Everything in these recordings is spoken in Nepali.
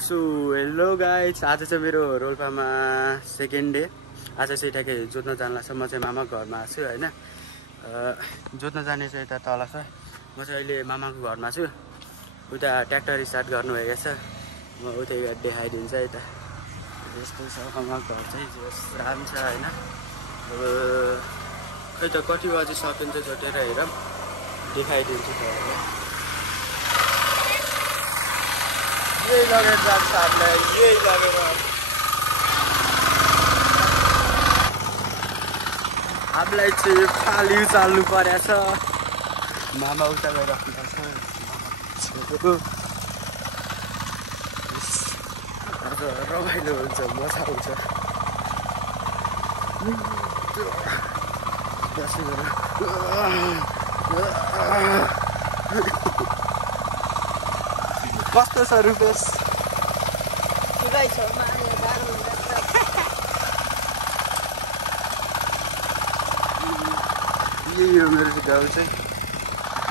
सो हेलो गाइज, आज चाहिँ मेरो रोल्पामा सेकेन्ड डे। आज चाहिँ ठ्याक्कै जोत्न जान लाग्छ। म चाहिँ मामाको घरमा आएको छु होइन। जोत्न जाने चाहिँ यता तल छ। म चाहिँ अहिले मामाको घरमा छु। उता ट्र्याक्टर स्टार्ट गर्नुभएको छ। म उतै देखाइदिन्छ यता। यस्तो छ मामाको घर चाहिँ, राम्रो छ होइन। खै त कति बजी सकिन्छ जोतेर हेरौँ, देखाइदिन्छु तपाईँलाई। यही लगेर जान्छ हामीलाई, यही लगेर हामीलाई चाहिँ फाली चाल्नु परेछ। मामा उता गइराख्नुपर्छ। आज रमाइलो हुन्छ, मजा आउँछ। कस्तो छ रुपेश? यही हो मेरो गाउँ चाहिँ।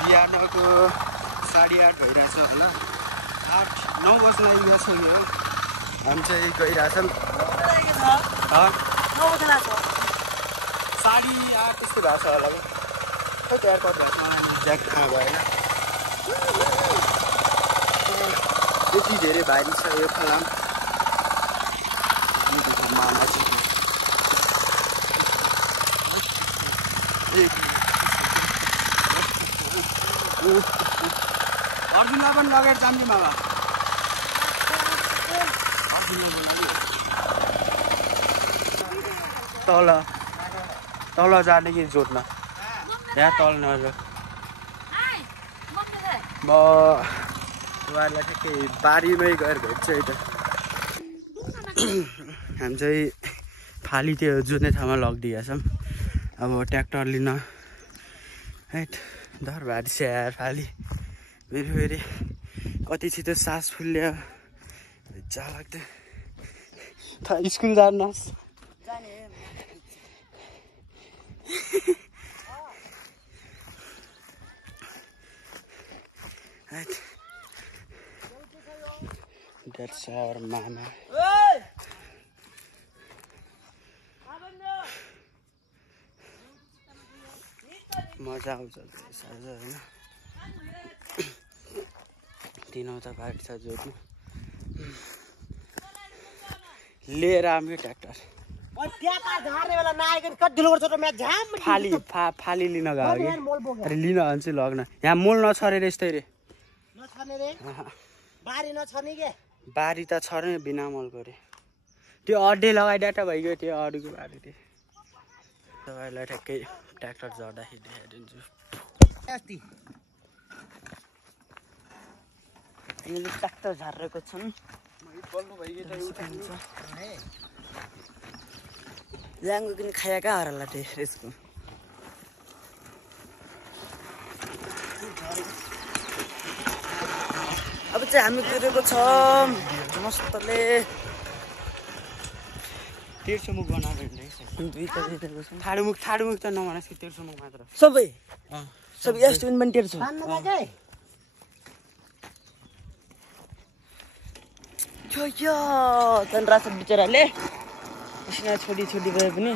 बिहानको 8:30 भइरहेछ होला, 8-9 बज्न आइरहेछ नि हो। हामी चाहिँ गइरहेछौँ। 8:30 त्यस्तो भएको छ होला। खै त्यहाँ कति भएको छ ज्याक थाहा भएन। यति धेरै भारी छ यो फलाम। मामा चाहिँ अर्जुनलाई पनि लगेर जाऊँ नि मामा। तल जाने कि जोत्न? यहाँ तल नजर म उहाँहरूलाई ठ्याक्कै बारीमै गएर भेट्छ है त। हामी चाहिँ फाली त्यो जोत्ने ठाउँमा लगिदिएका छौँ। अब ट्र्याक्टर लिन है डर भारी छ यार। फाली फेरि कति छिटो सास फुल्यो, इच्छा लाग्थ्यो। स्कुल जानुहोस्। That's our mama. मजा आउँछ होइन। तिनवटा बाइक छ जोत्नु। लिएर आउने ट्र्याक्टर फाली लिन गयो कि? अरे लिन भन्छ लग्न। यहाँ मोल नछरे रे यस्तै रे। बारी त छर्ने बिना मलको रे। त्यो अड्डे लगाइदिए त भइगयो। त्यो अरूको बारी थियो। तपाईँलाई ठ्याक्कै ट्र्याक्टर झर्दाखेरि देखाइदिन्छु। ट्र्याक्टर झारेको छन्। ल्याङ्गो किन खाया कहाँ हरला त्यसको? अब चाहिँ हामी गएको छौँ मस्तले। तेर्सोमुख बनाएर ठाडुमुख त नभनेस् कि तेर्सोमुख मात्र। सबै एस्टिमेट पनि तेर्सो। चन्द्रास बिचराले एकछिन छोडी गए पनि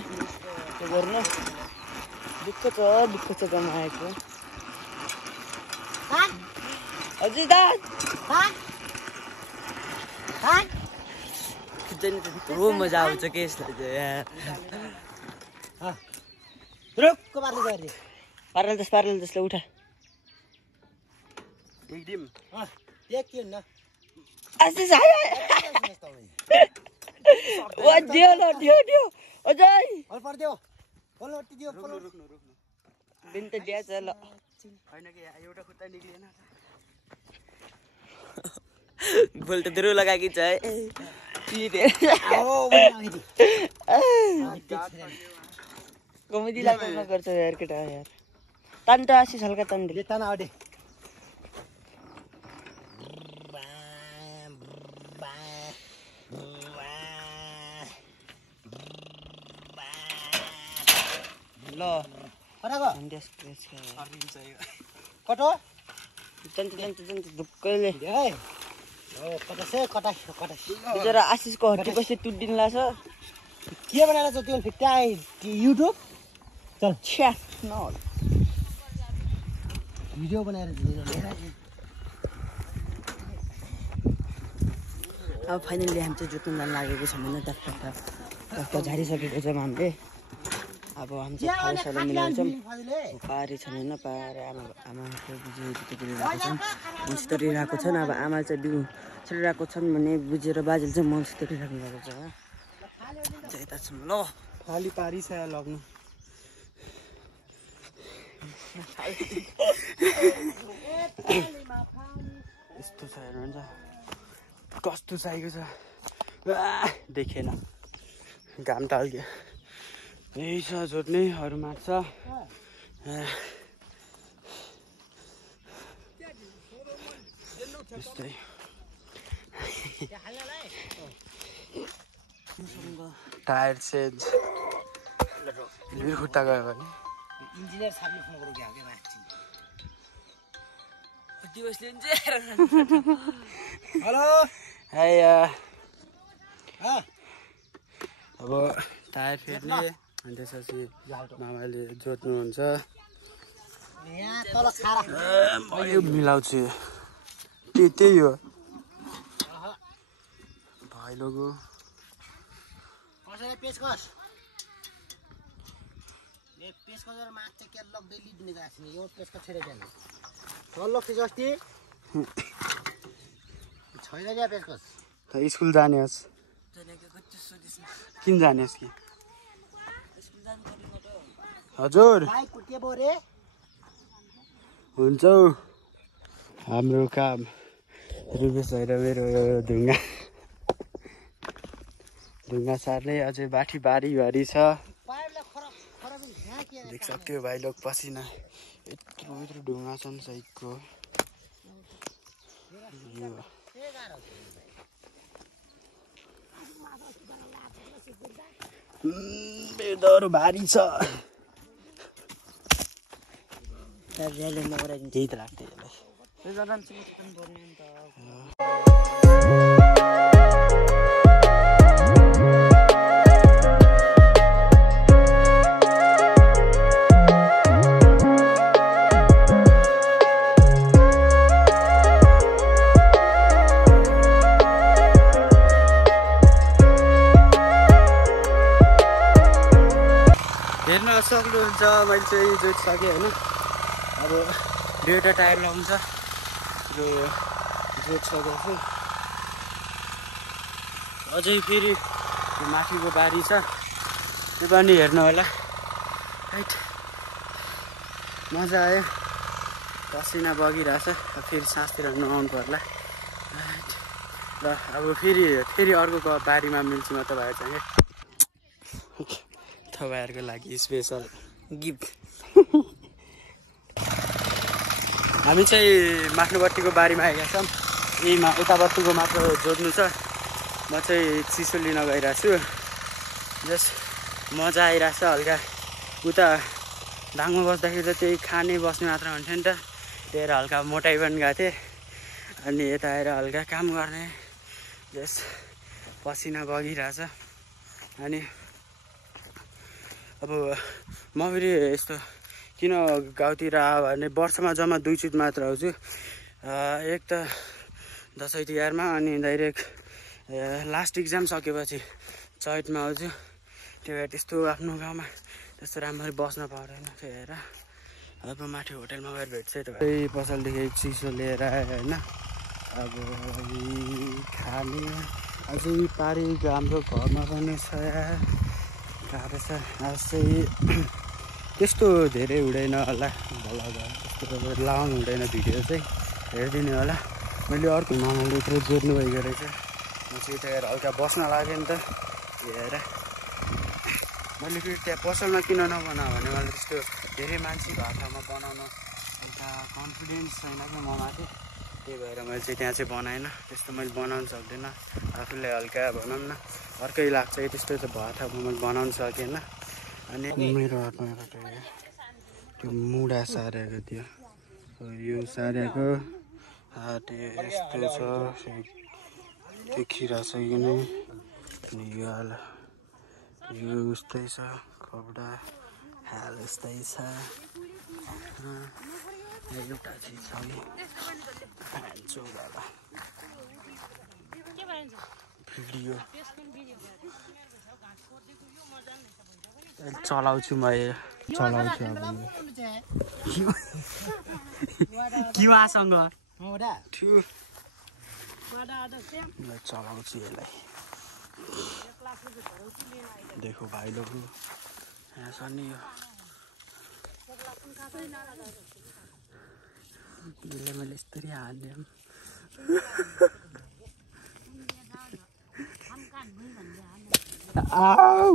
त्यो गर्नु दुःख छ कमाएको। हजुर दाद हो मजा आउँछ के यसलाई चाहिँ। पार्ने त्यसलाई उठा बोल्ट दरो लगाएकी छ है। कमेडी लाग्न गर्छ यार केटा यार। तान्ट आशिष हल्का तान्डे ताना अडे ल कटाको अन्डे स्ट्रेच कटो जन्त ढुक्कैले बिचरा आशिषको हड्डी कसरी टुट्टिन लाग्छ के बनाएर छ त्यो फिट्टाइ युट्युब चल छ्या न भिडियो बनाएर दिनु अब फाइनली हामी चाहिँ जोत्न जान लागेको छ भने टक्क झारिसकेको छ हामीले अब हामी चाहिँ खानासाना मिलाउँछौँ पारी छन् होइन पाएर आमाको बुझी गरिरहेको छन् मन्स तरिरहेको छन् अब आमा चाहिँ बिउ छरिरहेको छन् भने बुझेर बाजेले चाहिँ मन्स तरिराख्नु भएको छ यता छौँ ल खाली पारी छ लग्नु यस्तो छ हेर्नुहुन्छ कस्तो चाहिएको छ देखेन घाम टाल्क्यो यही छ जोड्ने अरू माग्छ यस्तै टायर चेन्ज खुट्टा गयो भने इन्जिनियर साहबले फोन गरौँ क्या हेलो हाय अब टायर फेर्ने अनि त्यसपछि मामाले जोत्नुहुन्छ यहाँ तल खारा मैले मिलाउँछु त्यही हो भैलोको कसैले पेचकस ए पेचकस र माछ चाहिँ के लग्दै लिदिने गएको छ यो पेचकस छेडे जाने चल्लो फिजस्ती छैन क्या पेचकस त स्कुल जाने होस् किन जाने होस् कि हजुर बाइक कुटे बोरे हुन्छ हाम्रो काम रुपेश भएर मेरो ढुङ्गा सार्ने अझै बाठी बारी छ देख सक्यो भाइ लोग पसिना यत्रो ढुङ्गा छन् साइडको बेदर भारी छ त्यही त लाग्थ्यो हेर्न सक्नुहुन्छ मैले चाहिँ जोतिसकेँ होइन अब दुईवटा टायर लाउँछ र जोतिसकेको छु अझै फेरि माथिको बारी छ त्यो पनि हेर्नु होला राइट मजा आयो पसिना बगिरहेछ फेरि सासतिर नुहाउनु पर्ला राइट ल अब फेरि अर्को बारीमा मिल्छु म तपाईँहरूसँग तपाईँहरूको लागि स्पेसल गिफ्ट हामी चाहिँ माथिल्लोपट्टिको बारीमा आएका छौँ यहीमा यतापट्टिको मात्र जोड्नु छ म चाहिँ चिसो लिन गइरहेको छु जस्ट मजा आइरहेछ हल्का उता धाङमा बस्दाखेरि त त्यही खाने बस्ने मात्र हुन्थ्यो नि त त्यही भएर हल्का मोटाइ पनि गएको थिएँ अनि यता आएर हल्का काम गर्ने जस्ट पसिना बगिरहेछ अनि अब म फेरि यस्तो किन गाउँतिर आयो भने वर्षमा जम्मा 2 चोटि मात्र आउँछु एक त दसैँ तिहारमा अनि डाइरेक्ट लास्ट इक्जाम सकेपछि चैतमा आउँछु त्यो भएर त्यस्तो आफ्नो गाउँमा त्यस्तो राम्ररी बस्न पाउँदैन त्यही भएर अब माथि होटेलमा गएर भेट्छ त्यही पसलदेखि चिसो लिएर आयो होइन अब खाने अझै पारी हाम्रो घरमा पनि छ गाह्रो छ आज चाहिँ त्यस्तो धेरै हुँदैन होला भल त्यस्तो लाउनु हुँदैन भिडियो चाहिँ हेरिदिने होला मैले अर्को मामाले यत्रो जोड्नु भएको रहेछ म चाहिँ यता हेरेर हल्का बस्न लाग्यो नि त हेरेर मैले फेरि त्यहाँ पसलमा किन नबनाऊ भने मैले त्यस्तो धेरै मान्छे भएको ठाउँमा बनाउनु एउटा कन्फिडेन्स छैन कि म माथि त्यही भएर मैले चाहिँ त्यहाँ चाहिँ बनाएन त्यस्तो मैले बनाउनु सक्दिनँ आफूलाई हल्का भनौँ न अर्कै लाग्छ त्यस्तो त भएको ठाउँमा मैले बनाउनु सकेन अनि मेरो हातमा एउटा त्यो मुढा सारेको थियो यो सारेको हात यस्तो छ देखिरहेछ कि नै यो उस्तै छ कपडा हाल यस्तै छ एउटा चिज छ नि भिडियो चलाउँछु म चलाउँछु अब किवासँग चलाउँछु यसलाई देखो भाइ लोग यहाँ छ नि यो मैले यस्तरी हाल्ने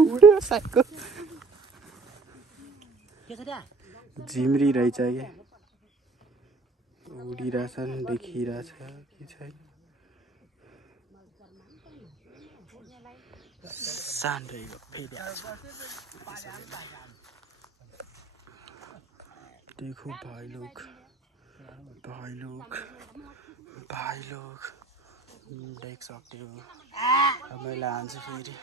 उड्यो साइडको झिम्री रहेछ क्या उडिरहेछन् देखिरहेछ कि छैन सान्डेको फेरि आउँछ देखो भाइ लोग देख सकते हो अब मैले हान्छु फेरि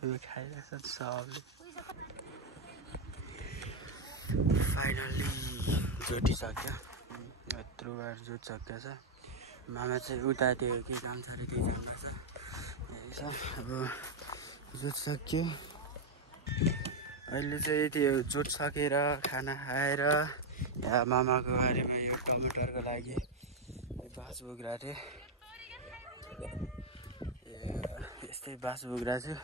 खाइरहेछ सबले फाइनल्ली जोटिसक्यो यत्रो बार जोटिसक्यो छ मामा चाहिँ उता त्यो के काम छ अरे त्यही जाँदैछ अब जोटिसक्यो अहिले चाहिँ त्यो जोटिसकेर खाना खाएर यहाँ मामाको बारेमा यो टमाटरको लागि बास बोक्रहेको थिएँ यस्तै बास बोक्रहेको छु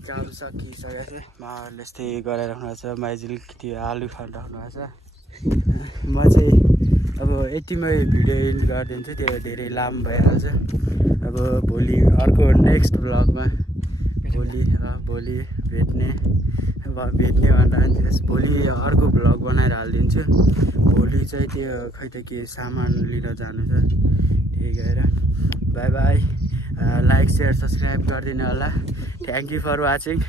काम सकिसकेको थियो माहरूले यस्तै गरेर राख्नुहुन्छ माइजूले त्यो आलु खन्डाउनु भएको छ म चाहिँ अब यतिमै भिडियो एन्ड गरिदिन्छु त्यो धेरै लामो भइहाल्छ अब भोलि अर्को नेक्स्ट ब्लगमा भोलि भेट्ने भन्दा भोलि अर्को ब्लग बनाएर हालिदिन्छु भोलि चाहिँ त्यो खै त के सामान लिन जानु छ त्यही गएर by by like share subscribe गरिदिनु होला थ्याङ्क यू फर वाचिङ